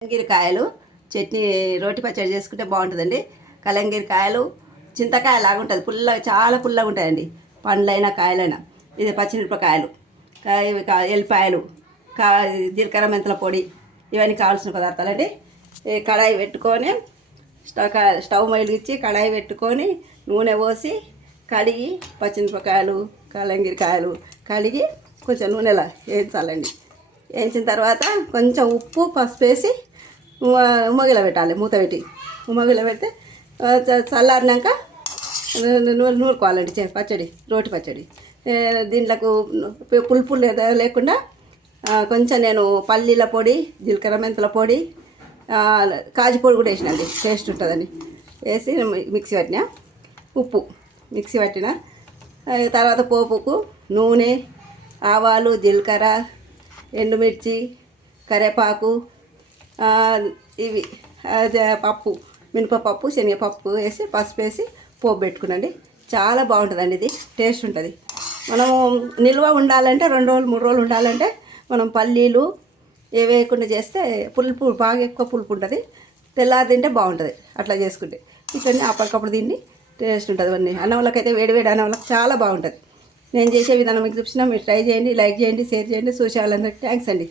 కలంగిరికాయలు చట్నీ రోటి పచ్చడి చేసుకుంటే బాగుంటుందండి. కలంగిరికాయలు చింతకాయ లాగా ఉంటుంది, పుల్లగా చాలా పుల్లగా ఉంటాయండి. పండ్లైనా కాయలైనా. ఇది పచ్చిమిరపకాయలు, ఎల్లిపాయలు, జీలకర్ర మెంతుల పొడి, ఇవన్నీ కావాల్సిన పదార్థాలండి. కడాయి పెట్టుకొని స్టవ్ వెలిగించి కడాయి పెట్టుకొని నూనె పోసి కడిగి పచ్చిమిరపకాయలు కలంగిరికాయలు కడిగి కొంచెం నూనెలో వేయించాలండి. వేయించిన తర్వాత కొంచెం ఉప్పు పసుపు వేసి ఉమ్మగిల పెట్టాలి. మూత పెట్టి ఉమ్మగిల పెడితే చల్లారినాక నూరుకోవాలండి. పచ్చడి రోటి పచ్చడి దీంట్లోకి పులుపు లేకుండా కొంచెం నేను పల్లీల పొడి, జీలకర్ర మెంతుల పొడి, కాజు పొడి కూడా వేసినండి, టేస్ట్ ఉంటుందని వేసి మిక్సీ పట్టిన. ఉప్పు మిక్సీ పట్టిన తర్వాత పోపుకు నూనె, ఆవాలు, జీలకర్ర, ఎండుమిర్చి, కరివేపాకు, ఇవి పప్పు, మినపప్పు, శనగపప్పు వేసి పసుపు వేసి పోపు పెట్టుకునండి. చాలా బాగుంటుందండి. ఇది టేస్ట్ ఉంటుంది. మనము నిల్వ ఉండాలంటే 2 రోజులు 3 రోజులు ఉండాలంటే మనం పల్లీలు వేయకుండా చేస్తే పులుపు బాగా ఎక్కువ పులుపు ఉంటుంది. తెల్లారి తింటే బాగుంటుంది అట్లా చేసుకుంటే. ఇక్కడ అప్పటికప్పుడు దీన్ని టేస్ట్ ఉంటుంది. అన్నీ అన్నంలోకైతే వేడి అన్నంలోకి చాలా బాగుంటుంది. నేను చేసే విధానం మీకు చూపించిన, మీరు ట్రై చేయండి, లైక్ చేయండి, షేర్ చేయండి. చూసే వాళ్ళందరికీ థ్యాంక్స్ అండి.